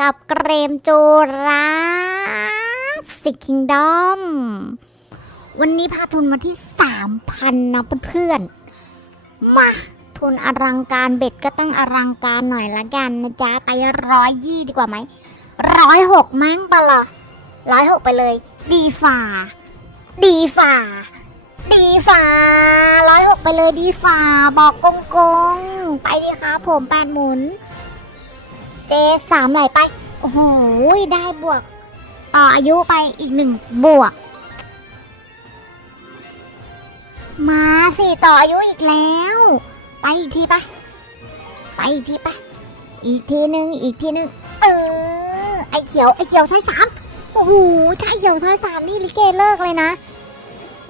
กับเกรมโจราสิคิงดอม วันนี้พาทุนมาที่ 3,000 นะเพื่อนๆ มาทุนอลังการเบ็ดก็ต้องอลังการหน่อยละกันนะจ๊ะ ไปร้อยยี่ดีกว่าไหมร้อยหกมั้งปะล่ะร้อยหกไปเลย ดีฝ่า ดีฝ่า ดีฝ่าร้อยหกไปเลยดีฝ่า บอกกงกง ไปดีครับผมแปดหมุน เจสามไหลไป โอ้โห ได้บวก ต่ออายุไปอีกหนึ่งบวก มาสิต่ออายุอีกแล้ว ไปอีกทีไปไปอีกทีไปอีกทีหนึ่งอีกทีหนึ่งเออ ไอเขียวไอเขียวใช้สามโอ้โหถ้าไอเขียวใช้สามนี่ลิเกเลิกเลยนะ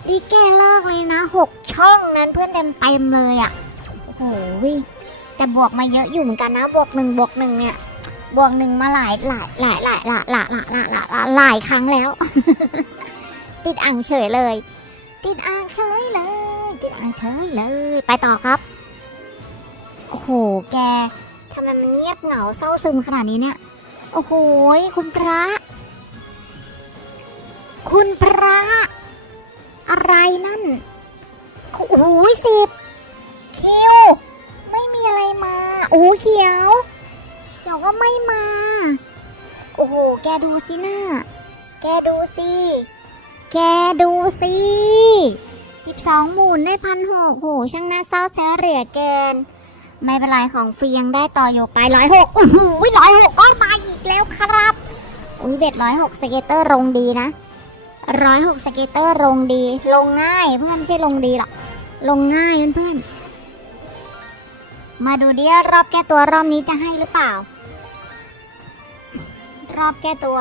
ลิเกเลิกเลยนะหกช่องนั้นเพื่อนเต็มเต็มเลยอะ่ะ โอ้โหแต่บวกมาเยอะอยู่เหมือนกันนะ บวกหนึ่งบวกหนึ่งเนี่ย บวกหนึ่งมาหลายหลายหลายหลายหลายหลายหลายหลายหลายหลายครั้งแล้ว ติดอ่างเฉยเลย ติดอ่างเฉยเลย ติดอ่างเฉยเลย ไปต่อครับโอ้โหแกทำไมมันเงียบเหงาเศร้าซึมขนาดนี้เนี่ย โอ้โหคุณพระ คุณพระ อะไรนั่นโอ้โหสิบคิวไม่มีอะไรมา โอ้เขียว ไม่มา โอ้โห แกดูสิหน้า แกดูสิ แกดูสิสิบสองหมุนได้พันหกโห ช่างน่าเศร้าแท้เหลือเกิน ไม่เป็นไรของฟรียังได้ต่ออยู่ไปร้อยหกโอ้โหร้อยหกก็มาอีกแล้วครับ อุ้ยเบ็ดร้อยหกสเกตเตอร์ลงดีนะร้อยหกสเกตเตอร์ลงดี ลงง่ายเพื่อนไม่ใช่ลงดีหรอก ลงง่ายเพื่อนมาดูดิรอบแก้ตัวรอบนี้จะให้หรือเปล่า รอบแก้ตัว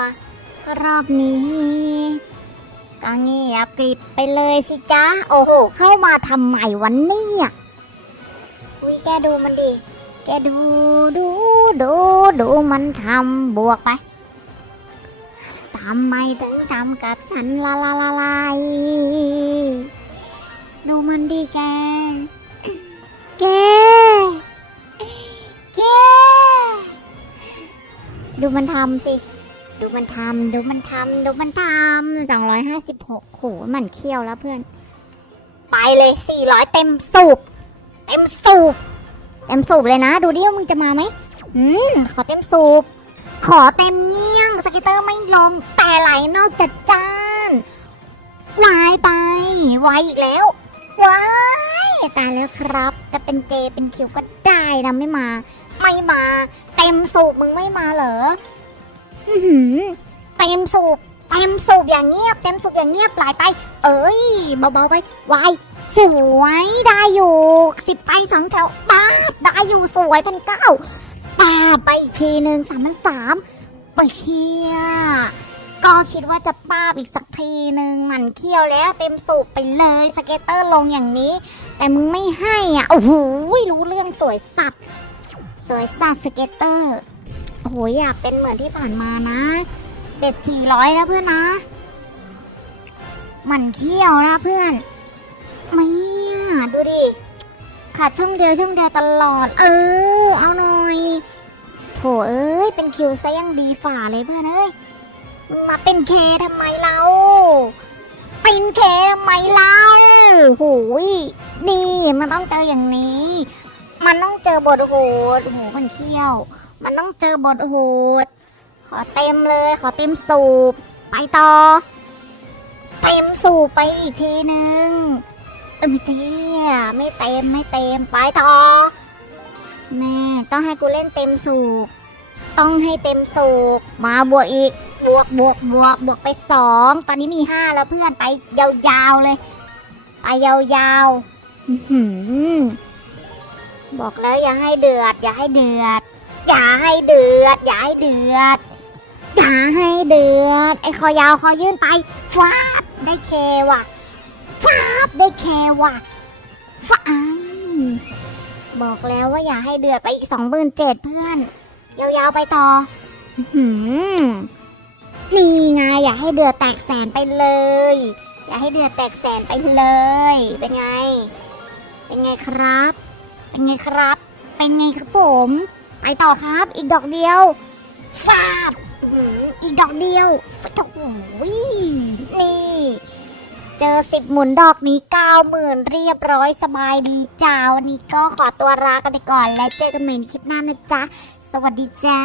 รอบนี้ก็เงียบกริบไปเลยสิจ๊ะโอ้โห เข้ามาทำใหม่วันนี้อะวิแกดูมันดิ แกดูดูดูดูมันทำบวกไปทำไมถึงทำกับฉันละละละลายดูมันดิแก แก ดูมันทำสิ ดูมันทำดูมันทำดูมันทำสองร้อยห้าสิบหกโหมันเคี่ยวแล้วเพื่อน ไปเลยสี่ร้อยเต็มสูบ เต็มสูบ เต็มสูบเลยนะ ดูดิว่ามึงจะมาไหมอืมขอเต็มสูบ ขอเต็มเงี้ยงสกิเตอร์ไม่ลงแต่ไหลนอกจัดจ้านวายไป ไวอีกแล้ว ว้า ตายแล้วครับ จะเป็นเจเป็นคิวก็ได้นะไม่มา ไม่มา เต็มสูบมึงไม่มาเหรออื้อหือเต็มสูบเต็มสูบอย่างเงียบเต็มสูบอย่างเงียบไหลไป เอ้ยเบาๆไปวายสวยได้อยู่สิบไปสองแถวป้าได้อยู่สวยเป็นเก้าป้าไปอีกทีหนึ่งสามพันสามไปเชีย คิดว่าจะป้าบอีกสักทีหนึ่งหมันเคี้ยวแล้วเต็มสูบไปเลยสเก็ตเตอร์ลงอย่างนี้ แต่มึงไม่ให้อะโอ้โหรู้เรื่องสวยสัตว์สวยสัตว์สเก็ตเตอร์โอ้โหอยากเป็นเหมือนที่ผ่านมานะเบ็ดสี่ร้อยนะเพื่อนนะหมันเที่ยวนะเพื่อนไม่ดูดิขาดช่องเดียวช่องเดียวตลอด เออ เอาหน่อยโถเอ้ยเป็นคิวซะยังดีฝ่าเลยเพื่อนเอ้ย มาเป็นเคทำไมเราเป็นเคทำไมเราโหยนี่มันต้องเจออย่างนี้ มันต้องเจอบทโหดโอ้โหมันเขี้ยว มันต้องเจอบทโหด ขอเต็มเลย ขอเต็มสูบ ไปต่อ เต็มสูบไปอีกทีหนึ่งเออไม่เต็มไม่เต็มไม่เต็มไปต่อแม่ต้องให้กูเล่นเต็มสูบต้องให้เต็มสูบมาบวกอีก บวกบวกบวกบวกไปสองตอนนี้มีห้าแล้วเพื่อนไปยาวๆเลยไปยาวๆบอกแล้วอย่าให้เดือด อย่าให้เดือด อย่าให้เดือด อย่าให้เดือด อย่าให้เดือด ไอ้คอยาวคอยื่นไปฟาบได้เคว่ะฟาบได้เคว่ะฟาบบอกแล้วว่าอย่าให้เดือดไปอีกสองหมื่นเจ็ดเพื่อน ยาวๆไปต่อ หือนี่ไง อย่าให้เดือดแตกแสนไปเลย อย่าให้เดือดแตกแสนไปเลย เป็นไง เป็นไงครับ เป็นไงครับ เป็นไงครับผม ไปต่อครับ อีกดอกเดียวฟามอีกดอกเดียวโอ้โหนี่ เจอสิบหมุนดอกนี้เก้าหมื่นเรียบร้อยสบายดีจ้าวันนี้ก็ขอตัวลากันไปก่อน และเจอกันใหม่ในคลิปหน้านะจ๊ะ สวัสดีจ้า